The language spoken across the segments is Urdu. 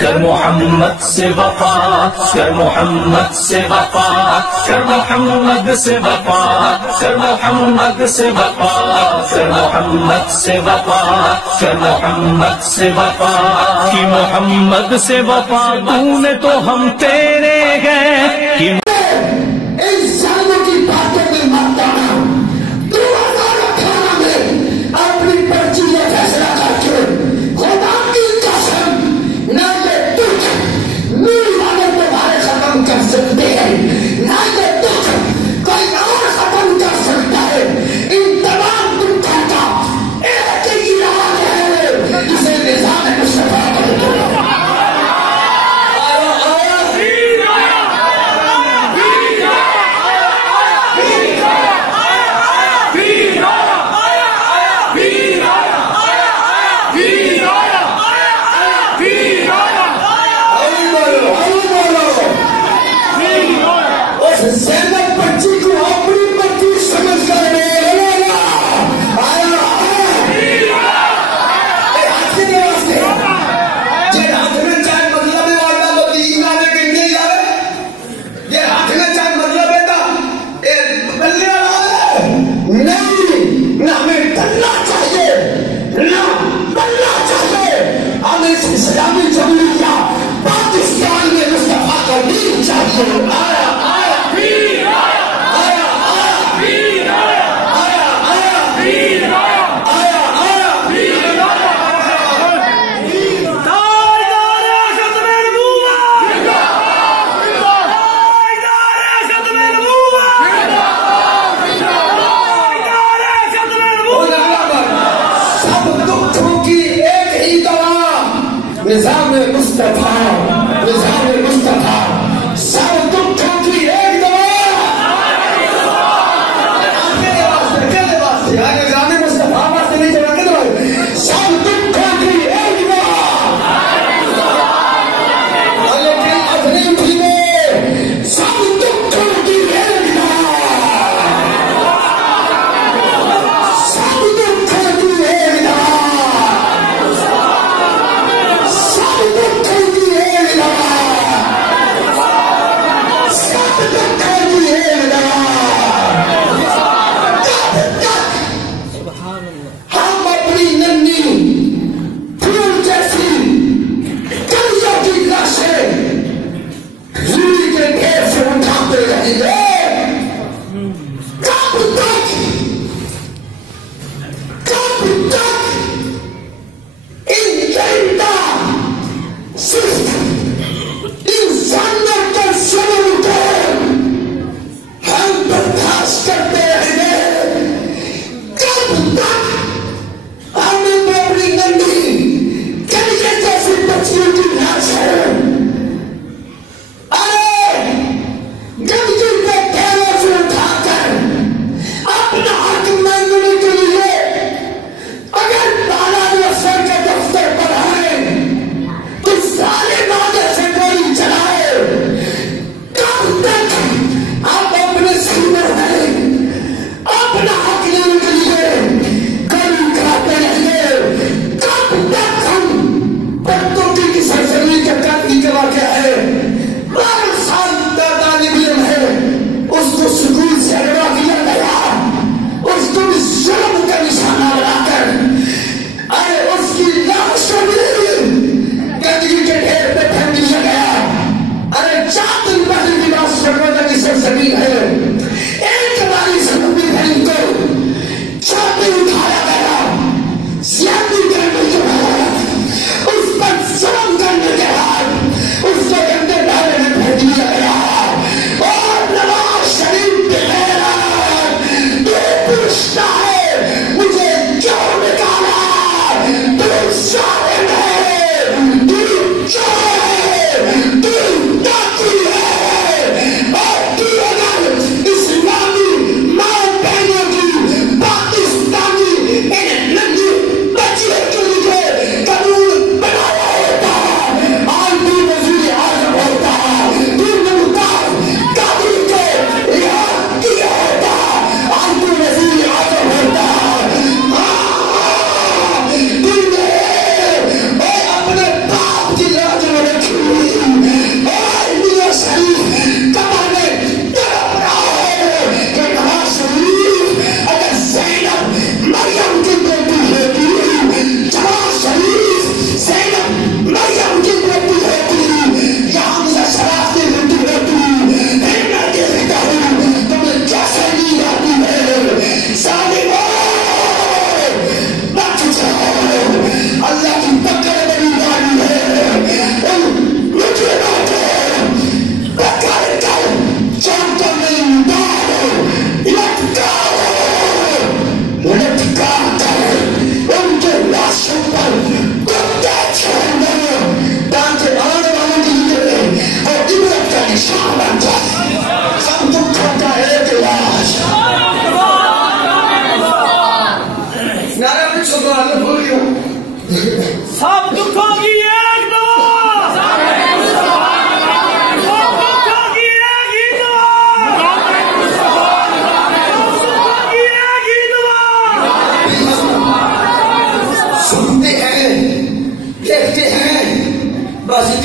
کر محمد سے وفا، کر محمد سے وفا، کر محمد سے وفا، کر محمد سے وفا، کر محمد سے وفا، کر محمد سے وفا، کہ محمد سے وفا تو نے تو ہم تیرے ہیں، کہ انسانوں کی باتوں میں مت آنا، 2018 میں اپنی پرچی میں فیصلہ کر کے خدا کی قسم نہ یہ دکھ میری والے تمہارے ختم کر سکتے ہیں، نہ یہ دکھ کوئی اور ختم کر سکتا ہے۔ ان تمام دکھوں کا ایک ہی علاج ہے، جسے نظام مصطفیٰ کہتے ہیں۔ نظام مصطفیٰ، نظام مصطفیٰ، سب دکھوں کی ایک دوا، کہنے واسطے نظام مصطفیٰ واسطے نہیں چلا، کہنے واسطے سب دکھوں کی ایک دوا، لیکن اپنی اٹھیے سب دکھوں کی ایک دوا، سب دکھوں کی ایک دوا،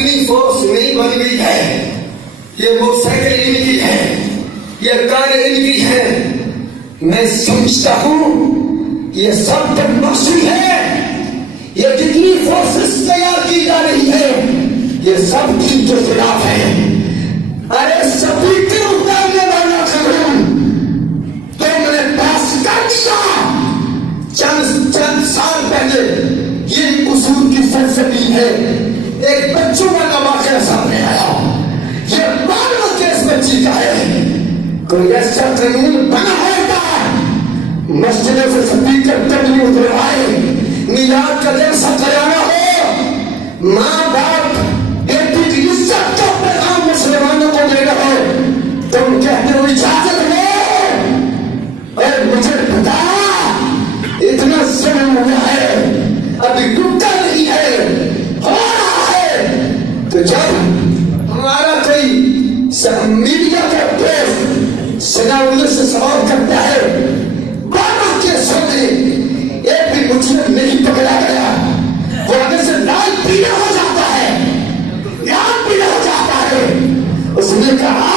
آرمی فورس نہیں بن گئی ہے، یہ موٹر سائیکل ان کی ہے، یہ کار ان کی ہے. میں سمجھتا ہوں یہ سب بدمعشی ہے. یہ جتنی فورسز تیار کی جا رہی ہے یہ سب دین کے خلاف ہے. ارے سپیکر اتارنے والا قانون تو میں نے پاس کر دیا چند سال پہلے. یہ اصول کی سرزمین ہے. ایک بچوں کا واقعہ سامنے آیا، یہ مانو کیس بچی کا ہے. کوئی ایسا قانون بنا ہوتا مسجدوں سے سپیکر تک نہیں اتروائے، میلاد کا جیسا کرانا ہو، ماں باپ بیٹی کی عزت کا پیغام مسلمانوں کو دے رہے ہو، تم کہتے ہو اجازت لو. اے مجھے بتا اتنا سمے ہوا ہے ابھی رکا نہیں ہے، ہو رہا ہے. تو جب ہمارا کوئی میڈیا کا پریس سنا سے سوال کرتا ہے بابا کے سامنے ایک بھی مجرم نہیں پکڑا گیا، وہ آگے سے لال پیلا ہو جاتا ہے، لال پیلا ہو جاتا ہے. اس نے کہا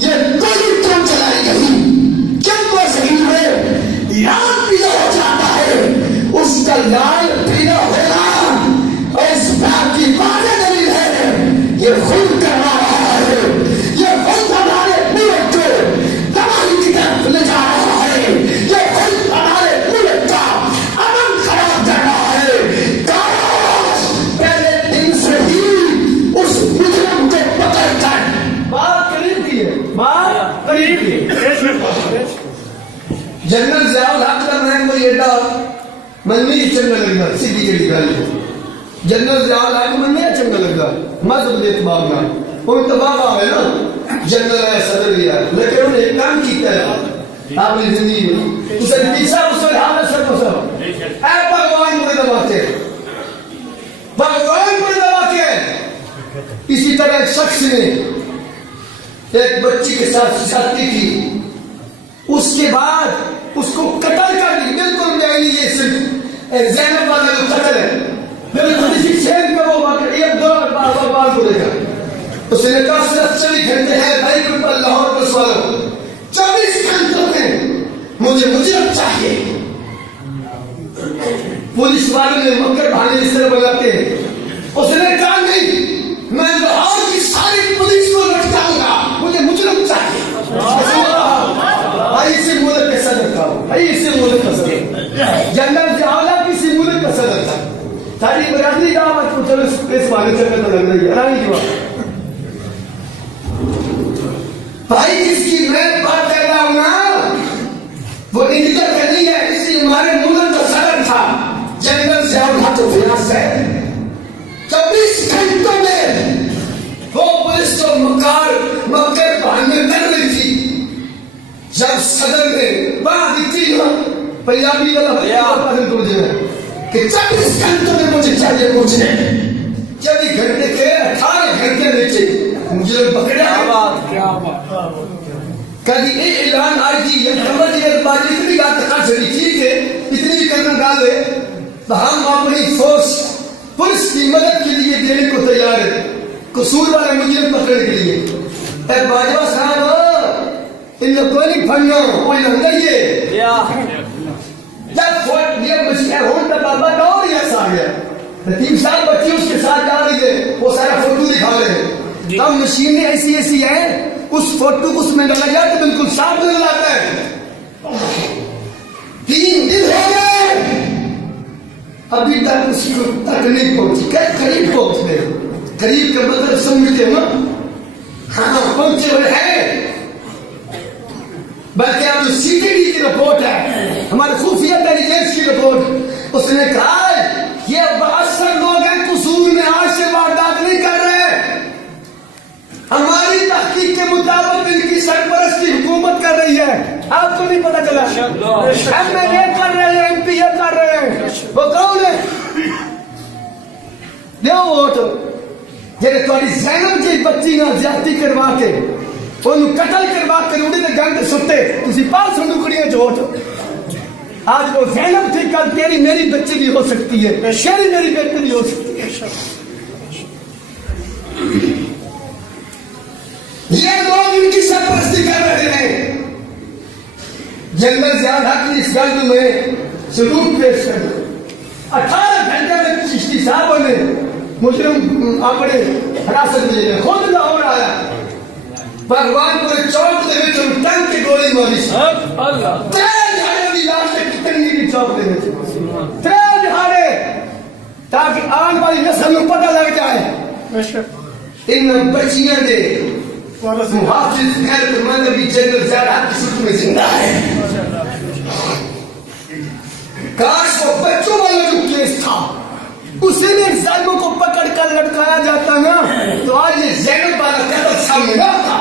یہ کوئی کام چلائی گئی کیوں وہ صحیح ہے، لال پیلا ہو جاتا ہے. اس کا لال پیلا ہونا اور اس بات کی واضح دلیل ہے یہ خود کروا رہا ہے، یہ خود ہمارے ملک کو تباہی کی طرف لے جا رہا ہے، یہ خود ہمارے ملک کا امن خراب کر رہا ہے. کاش پہلے دن سے ہی اس مجرم کو پکڑ کر بات قریب کی ہے، بات قریب کی ہے. جنرل ضیاء الحق کا میں کوئی ایڈا منی چنگا لگتا سیدھی جڑی گل ہے. جنرل ضیاء الحق منی چنگا لگتا مذہب کے اعتبار نال وہ اتباع آئے نا جنرل ہے صدر بھی ہے، لیکن انہوں نے ایک کام کیتا ہے اپنی زندگی میں. اسے تیسرا اس وقت حالت سب کو سب اے بھگوان کو دبا کے بھگوان کو دبا کے. اسی طرح ایک شخص نے ایک بچی کے ساتھ شادی کی، اس کے بعد اس کو قتل کر دی. بالکل نہیں، یہ صرف زینب والا جو قتل ہے بالکل اسی شہر میں وہ واقع ایک دو بار کو دیکھا. اس نے کہا صرف 24 گھنٹے ہیں بھائی کو لاہور پولیس والوں، 24 گھنٹوں میں مجھے مجرم چاہیے. پولیس والوں نے مکر بہانے اس طرح بناتے ہیں. اس نے کہا نہیں، میں لاہور کی ساری پولیس کو لٹکاؤں گا، مجھے مجرم چاہیے. اسی ملک کا صدر تھا، اسی ملک کا صدر جنرل ضیاء الحق کسی ملک کا صدر تھا. ساری برادری کا آواز کو چلو اس بارے سے تو لگ رہی ہے رانی کی بات. بھائی جس کی میں بات کر رہا ہوں نا وہ انڈیا کا نہیں ہے، اسی ہمارے ملک کا صدر تھا جنرل ضیاء الحق فیاض ہے. 24 گھنٹوں میں وہ پولیس کو مکر بہانے کر رہی تھی. جب صدر نے بات اتنی پنجابی والا کہ 24 گھنٹوں میں مجھے چاہیے پوچھنے، 24 گھنٹے کے 18 گھنٹے نیچے مجھے پکڑا. کبھی یہ اعلان آئی تھی یہ خبر یہ بات اتنی بات چلی تھی کہ اتنی قدم ڈالے تو ہم اپنی فورس پولیس کی مدد کے لیے دینے کو تیار ہے قصور والے مجرم پکڑنے کے لیے. اے باجوہ صاحب ان کو کوئی نہیں پڑھنا کوئی نہیں ہے. جب فوٹ یہ مشکل ہون تک بابا دور ایسا آ گیا لطیف صاحب بچی اس کے ساتھ جا رہی ہے، وہ سارا فوٹو دکھا رہے ہیں. اب مشینیں ایسی ہیں اس فوٹو کو اس میں ڈالا جائے تو بالکل صاف نظر آتا ہے. 3 دن ہو گئے ابھی تک اس کو تک نہیں پہنچی. کہ قریب پہنچ گئے، قریب کا مطلب سمجھتے ہیں نا، ہاں پہنچے ہوئے ہیں. بلکہ اب جو سی ٹی ڈی کی رپورٹ ہے ہمارے خفیہ انٹیلیجنس کی رپورٹ، اس نے کہا یہ 82 لوگ ہیں قصور میں آج سے واردات نہیں کر رہے. ہماری تحقیق کے مطابق ان کی سرپرستی حکومت کر رہی ہے. آپ کو نہیں پتا چلا ایم ایل اے کر رہے ہیں، ایم پی اے کر رہے ہیں. وہ کون ہے؟ دیو ووٹ جی تاری زینب کی بچی نہ زیادتی کروا کے انہوں قتل کروا کے روڑی دے گنگ ستے تسی 500 ٹکڑیاں جھوٹ. آج وہ زینب تھی، کل تیری میری بچی بھی ہو سکتی ہے، شیری میری بیٹی بھی ہو سکتی ہے. جنرل ضیاء الحق کی اس گل میں سلوک پیش کر دو. 18 گھنٹے میں چشتی صاحب نے مجرم اپنے حراست میں لے خود لاہور آیا. بھگوان پورے چوک دے وچ ٹنگ کی گولی ماری سی. 3 دہاڑے دی لاش تے ٹنگی دی چوک دے وچ 3 دہاڑے تاکہ آن والی نسل کو پتہ لگ جائے ان بچیاں دے محافظ غیرت مند بھی جنرل ضیاء الحق کی صورت میں زندہ ہے. کاش وہ بچوں والا جو کیس تھا اسی میں ظالموں کو پکڑ کر لٹکایا جاتا نا تو آج یہ زینب والا قتل سامنے نہ تھا.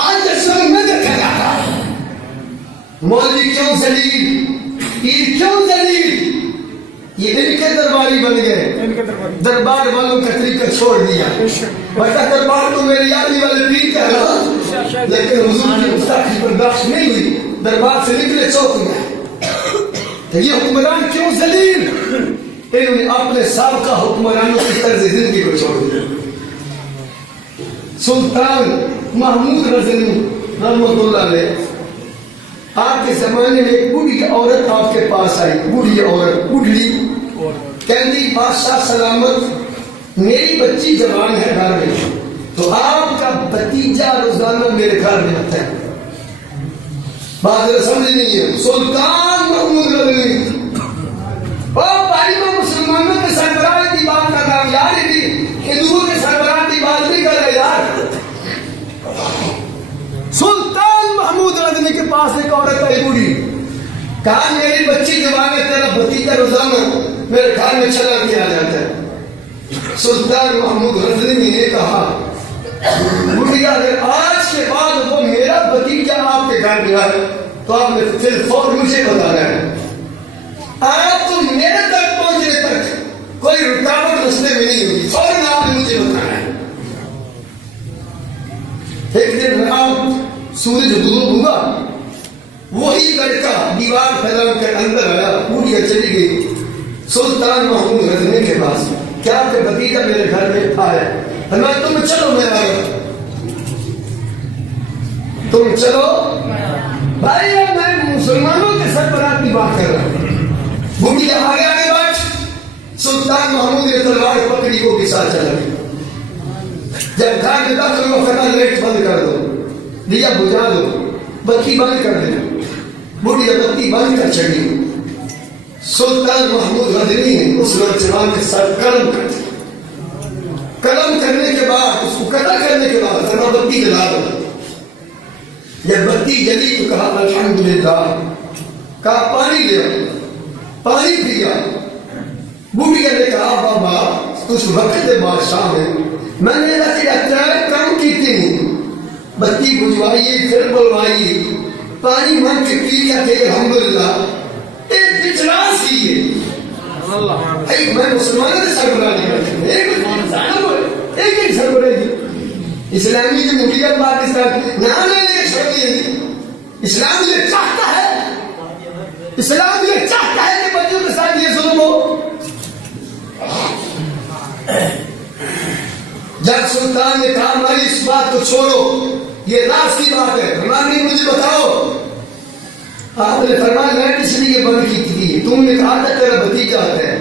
آج یہ سامنے نہ دیکھا جاتا. مولوی کیوں ذلیل, پیر کیوں ذلیل؟ یہ ان کے درباری بن گئے. دربار والوں کا طریقہ چھوڑ دیا. بتا دربار تو میرے یاری والے پیر کہہ رہا, لیکن حضور کی گستاخی برداشت نہیں ہوئی. دربار سے نکلے چوک میں. یہ حکمران کیوں ذلیل؟ انہوں نے اپنے سابقہ حکمرانوں کی طرز زندگی کو چھوڑ دیا. سلطان محمود غزنوی رحمۃ اللہ علیہ, آپ کے زمانے میں ایک بوڑھی عورت آپ کے پاس آئی. بوڑھی عورت, بوڑھی کہتی بادشاہ سلامت میری بچی جوان ہے گھر میں, تو آپ کا بھتیجا روزانہ میرے گھر میں آتا ہے. بات سمجھ نہیں ہے. سلطان محمود غزنوی بھائی میں مسلمانوں کے سربراہ کی بات کر رہا ہوں یار, ہندوؤں کے سربراہ کی بات نہیں کر رہے یار. سلطان محمود غزنوی کے پاس ایک عورت آئی بوڑھی, کہا میری بچی جوان ہے, تیرا بھتیجا روزانہ میرے گھر میں چلا کیا جاتا ہے. سلطان محمود غزنوی نے کہا بوڑھیا اگر آج کے بعد وہ میرا بھتیجا آپ کے گھر میں آئے تو آپ نے فی الفور مجھے بتانا ہے. آپ تو میرے تک پہنچنے تک کوئی رکاوٹ رستے میں نہیں ہوگی, فوراً آپ نے مجھے بتانا ہے. ایک دن رات سورج غروب ہوا, وہی لڑکا دیوار پھیلا کر اندر آیا. بوڑھیا چلی گئی سلطان محمود غزنوی کے پاس, کیا آپ کا بھتیجا میرے گھر میں آیا؟ تم چلو میں آیا. تم چلو بھائی, میں مسلمانوں کے سربراہ کی بات کر رہا ہوں. بوڑھیا آگے آگے بڑھ. سلطان محمود نے تلوار پکڑی کو بھی ساتھ چلا گیا. جب گھر میں داخل ہوا فرمایا لائٹ بند کر دو, دیا بجھا دو, بتی بند کر دینا. بوڑھیا بتی بند کر چڑھی. سلطان محمود غزنوی نے اس نوجوان کے ساتھ قلم کر دیا. قلم کرنے کے بعد, اس کو قتل کرنے کے بعد فرمایا بتی جلا دو. جب بتی جلی تو کہا الحمدللہ. کہا پانی لے, پانی پیا. بوڑھیا نے کہا بابا کچھ وقت بادشاہ میں میں نے کم کی تھی, بتی بجھوائی پھر بلوائی, پانی من کے پیا تھے الحمدللہ. ایک بچڑا سی ہے, میں مسلمانوں سے سربراہ نہیں کرتا, ایک سربراہ اسلامی کی مدیریت پاکستان نام لے چھوڑ دیے. اسلام یہ چاہتا ہے, اسلام یہ چاہتا ہے کہ بچوں کے ساتھ یہ ظلم ہو. جب سلطان نے کہا ہماری اس بات کو چھوڑو, یہ راز کی بات ہے, ہماری مجھے بتاؤ. آپ نے فرمایا میں اس لیے بند کی تھی, تم نے کہا تھا تیرا بھتیجا ہے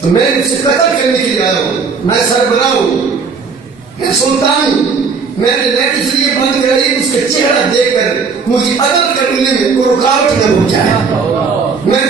تو میں اسے قتل کرنے کے لیے آیا ہوں. میں سربراہ ہوں, میں سلطان ہوں. میں نے نیٹ اس لیے بند کرائی اس کا چہرہ دیکھ کر مجھے عدل کرنے میں کوئی رکاوٹ نہ ہو جائے. میں